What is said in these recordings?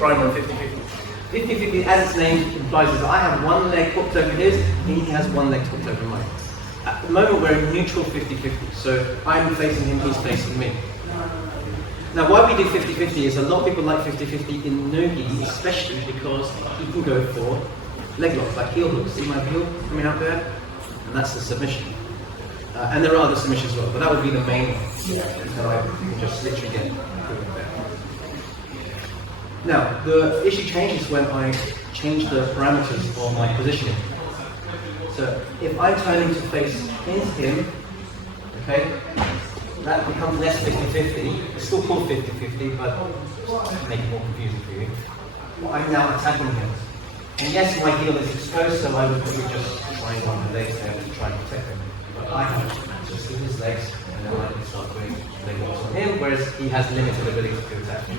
primer on 50-50. 50-50, as its name implies, is I have one leg hooked over his, and he has one leg hooked over mine. At the moment, we're in neutral 50-50, so I'm facing him, he's facing me. Now, why we do 50-50 is a lot of people like 50-50 in no-gi, especially because you can go for leg locks, like heel hooks. See my heel coming out there? And that's the submission. And there are other submissions as well, but that would be the main one. So I can just literally get there. Now, the issue changes when I change the parameters of my positioning. So, if I'm turning to face into him, okay, that becomes less 50-50. It's still called 50-50, but to make it more confusing for you. Well, I'm now attacking him. And yes, my heel is exposed, so I would probably just find one of the legs there to try and protect him. But I have to see his legs, and then I can start doing leg locks on him, whereas he has limited ability to attack me.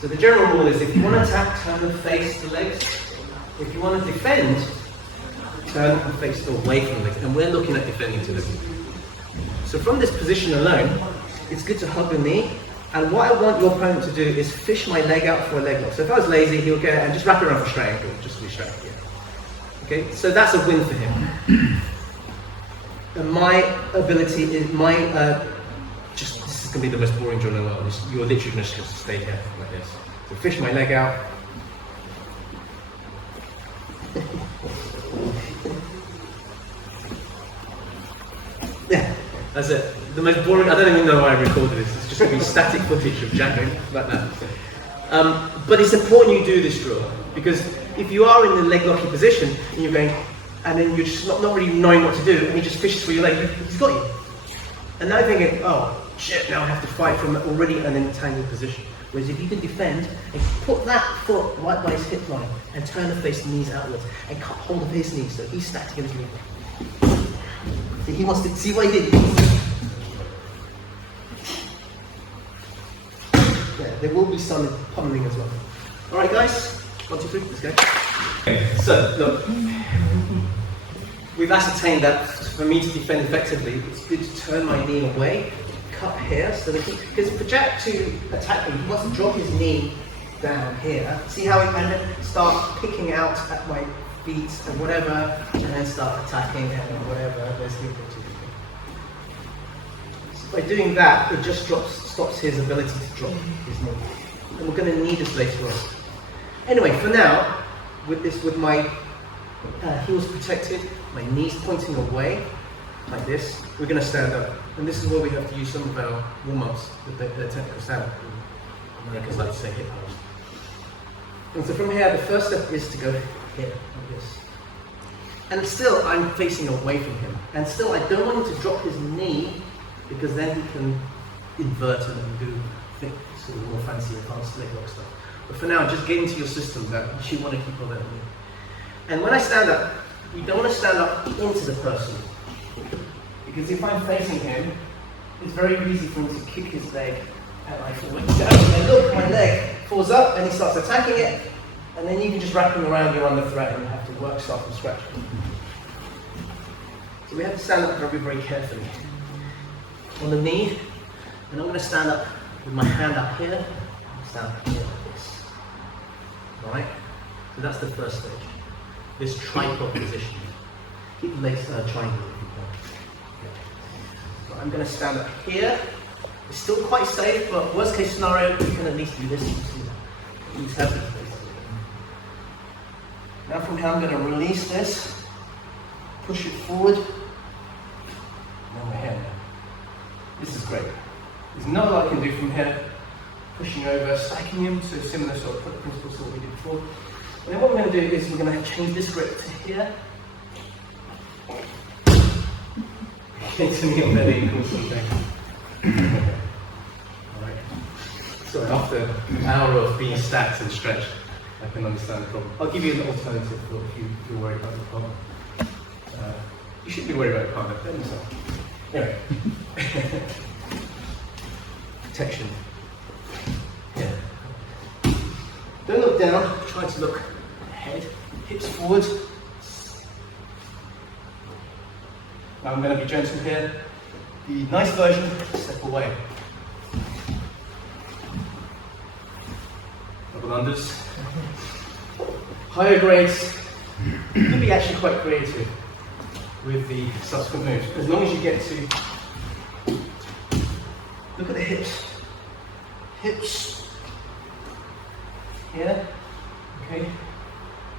So the general rule is if you want to attack, turn and face the legs. If you want to defend, turn and face away from the legs. And we're looking at defending to the knee. So from this position alone, it's good to hug the knee. And what I want your opponent to do is fish my leg out for a leg lock. So if I was lazy, he'll get and just wrap it around for straight ankle, just be straight. Yeah. Okay, so that's a win for him. And my ability is this is going to be the most boring drill in the world. You're literally going to just stay here like this. So fish my leg out. Yeah, that's it. The most boring, I don't even know why I recorded this. It's just going to be static footage of Jack going like that. But it's important you do this drill, because if you are in the leg locky position and you're going, and then you're just not really knowing what to do, and he just fishes for your leg, he's got you. And now you're thinking, oh shit, now I have to fight from already an entangled position. Whereas if you can defend and put that foot right by his hip line and turn the face knees outwards and cut hold of his knees so he's stacked against me. See, he wants to see what he did. Yeah, there will be some pummeling as well. Alright guys, 1, 2, 3, let's go. Okay, so look, we've ascertained that for me to defend effectively, it's good to turn my knee away, cut here, so that because for Jack to attack me, he wants to drop his knee down here. See how he kind of starts picking out at my feet and whatever, and then start attacking and whatever. There's the ability. So by doing that, it just stops his ability to drop his knee. And we're going to need this later on. Anyway, for now, with my heels protected, my knees pointing away, like this, we're going to stand up. And this is where we have to use some of our warm-ups, the technical stand-up. Americans like to say hip pose. And so from here, the first step is to go here, like this. And still, I'm facing away from him. And still, I don't want him to drop his knee, because then he can invert it and do sort of more fancy advanced leg lock stuff. But for now, just get into your system that you want to keep on that knee. And when I stand up, you don't want to stand up into the person. Because if I'm facing him, it's very easy for him to kick his leg and I fall down. And look, my leg falls up and he starts attacking it, and then you can just wrap him around, you're under threat and you have to start from scratch. So we have to stand up very, very carefully. On the knee, and I'm going to stand up with my hand up here, stand up here like this. Alright? So that's the first stage. This tripod position. Keep the legs triangle if you can. So I'm going to stand up here. It's still quite safe, but worst case scenario, you can at least do this. You just have to face it. Now from here, I'm going to release this, push it forward. Now we're here. This is great. There's not a lot I can do from here. Pushing over, stacking him, so similar sort of principles to what we did before. And then what we're going to do is we're going to change this grip to here. It's me already equals something. Alright. So after an hour of being stacked and stretched, I can understand the problem. I'll give you an alternative if you're worried about the problem. You shouldn't be worried about the problem, don't you, sir? Anyway. Protection. Yeah. Don't look down, try to look ahead, hips forward. Now I'm going to be gentle here. The nice version, step away. double unders. Higher grades, you can be actually quite creative with the subsequent moves, as long as you get to, look at the hips, here, okay?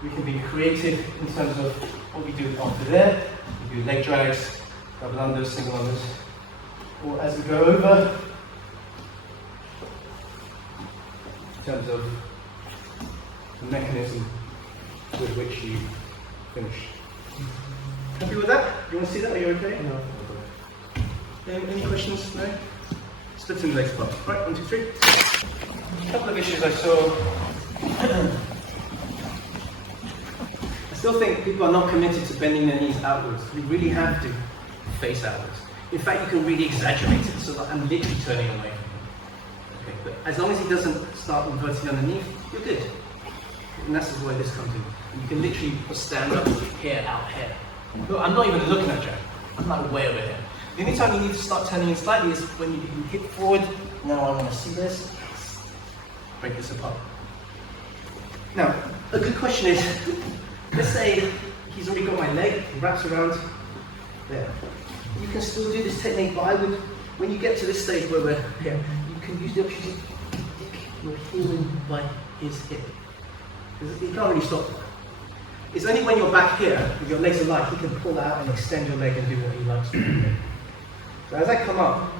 We can be creative in terms of what we do after there. We do leg drags, double unders, single unders, or as we go over, in terms of the mechanism with which you finish. Happy with that? You want to see that? Are you okay? No. Any questions? No? Splitting the legs apart. Right, 1, 2, 3. A couple of issues I saw. I still think people are not committed to bending their knees outwards. You really have to face outwards. In fact, you can really exaggerate it so that I'm literally turning away from him. Okay, but as long as he doesn't start inverting underneath, you're good. And that's why this comes in. You can literally stand up, here, out, here. Look, I'm not even looking at Jack. I'm like way over here. The only time you need to start turning in slightly is when you hip forward. Now I want to see this. Break this apart. Now, a good question is, let's say he's already got my leg, he wraps around there. You can still do this technique, but I would, when you get to this stage where we're here, you can use the opportunity to dick your heel in by his hip. Because you can't really stop that. It's only when you're back here, with your legs are light, he can pull out and extend your leg and do what he likes to do. So as I come up,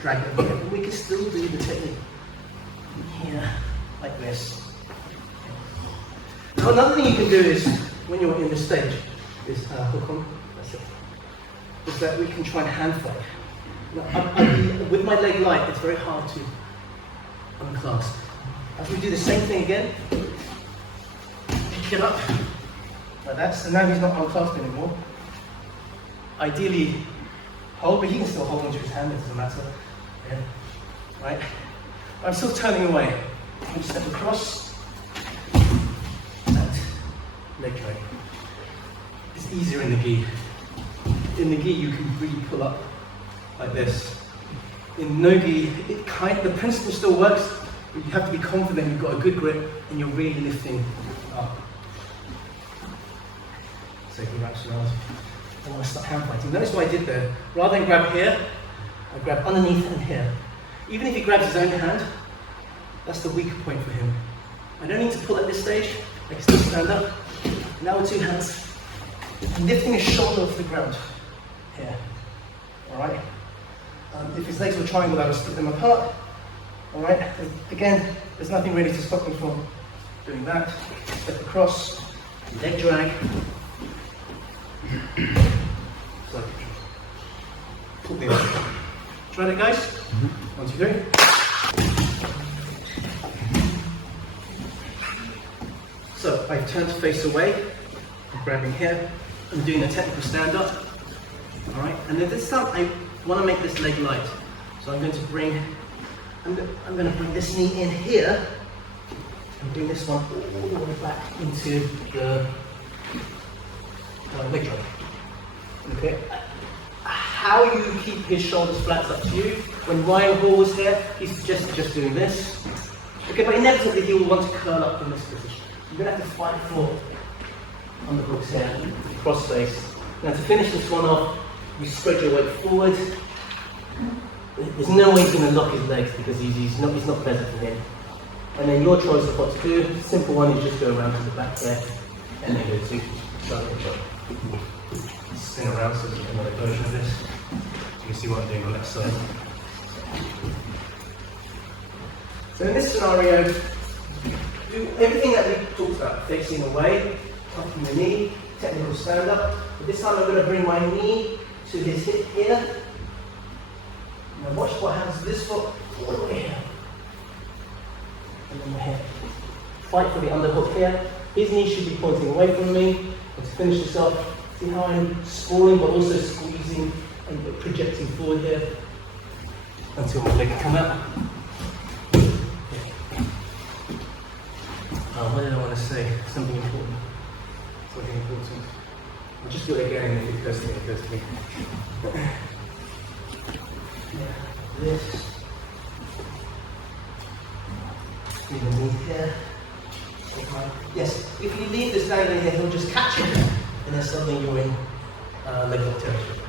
drag it here, and we can still do the technique. Here, like this. Now another thing you can do is, when you're in this stage, is hook on, that's it. Is that we can try and hand fight. Now, with my leg light, it's very hard to unclasp. As we do the same thing again, pick it up, like that. So now he's not unclasped anymore. Ideally, hold, but he can still hold onto his hand, it doesn't matter. Yeah. Right? I'm still turning away. I'm step across, and leg drag. It's easier in the gi. In the gi, you can really pull up like this. In no gi, the principle still works, but you have to be confident you've got a good grip and you're really lifting up. So he wraps around. I want to start hand fighting. Notice what I did there. Rather than grab here, I grab underneath and here. Even if he grabs his own hand, that's the weaker point for him. I don't need to pull at this stage. I can still stand up. Now with two hands, lifting his shoulder off the ground. Here. Alright? If his legs were triangle, I would split them apart. Alright? Again, there's nothing really to stop him from doing that. Step across, leg drag. So, pull the other. Try it, guys. 1, 2, 3. So I've turned to face away. I'm grabbing here. I'm doing a technical stand up. All right. And then this time I want to make this leg light. So I'm going to bring this knee in here and bring this one all the way back into the leg drag. Okay. How you keep his shoulders flat is up to you. When Ryan Hall was here, he suggested just doing this. Okay, but inevitably he will want to curl up in this position. You're going to have to fight for underhooks here, cross face. Now to finish this one off, you spread your weight forward. There's no way he's going to lock his legs because he's not pleasant for him. And then your choice of what to do. The simple one is just go around to the back there and then go to starting shot. Spin around so there's another version of this. You can see what I'm doing on the left side. So in this scenario, do everything that we talked about, facing away, tucking the knee, technical stand up. But this time I'm going to bring my knee to his hip here. Now watch what happens to this foot all the way here. And then we're here. Fight for the underhook here. His knee should be pointing away from me. And to finish this off, see how I'm sprawling but also squeezing and projecting forward here until my leg can come out. What did I want to say? Something important. Something important. I'll just do it again and if it goes to me, it goes to me. Yeah, this. Do the knee here. Yes, if you leave this dangling here, he'll just catch it, and then suddenly you're in leg lock territory.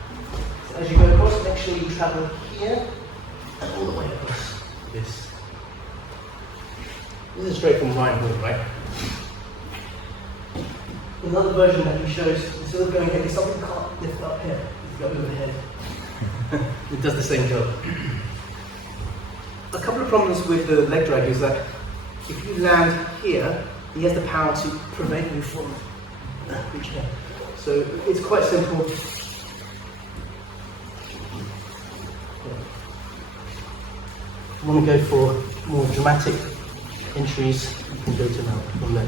So as you go across, make sure you travel here and all the way across this. This is straight from Ryan Hall, right? Another version that he shows, instead of going here, if something can't lift up here, you go overhead. It does the same job. A couple of problems with the leg drag is that if you land here, he has the power to prevent you from reaching out. So it's quite simple. If you want to go for more dramatic entries, you can go to now from there.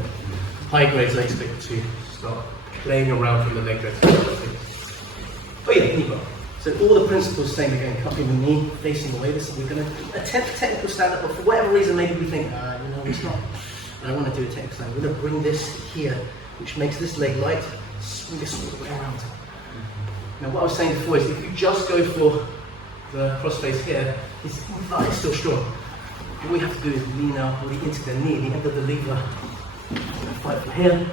High grades, I expect to start playing around from the leg drag. Oh yeah, knee bar. So all the principles same again, cupping the knee, facing away. This we're going to attempt technical stand-up, but for whatever reason, maybe we think, it's not. I don't want to do a technical stand-up. We're going to bring this here, which makes this leg light, swing this all the way around. Now what I was saying before is if you just go for the crossface here, his thigh is still strong. All we have to do is lean out into the knee, the end of the lever. Fight from here.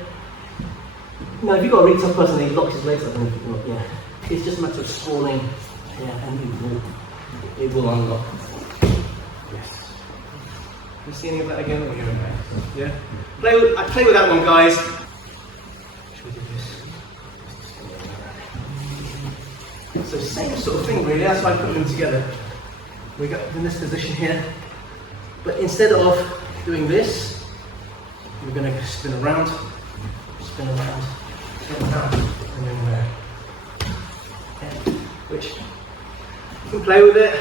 Now if you've got a really tough person and he locks his legs up, yeah. It's just a matter of spawning and it will unlock. Yes. You see any of that again? Or you're okay? Yeah? I play with that one, guys. Should we do this? So same sort of thing really, that's why I put them together. We got in this position here. But instead of doing this, we're going to spin around, spin around, and then there. Which you can play with it.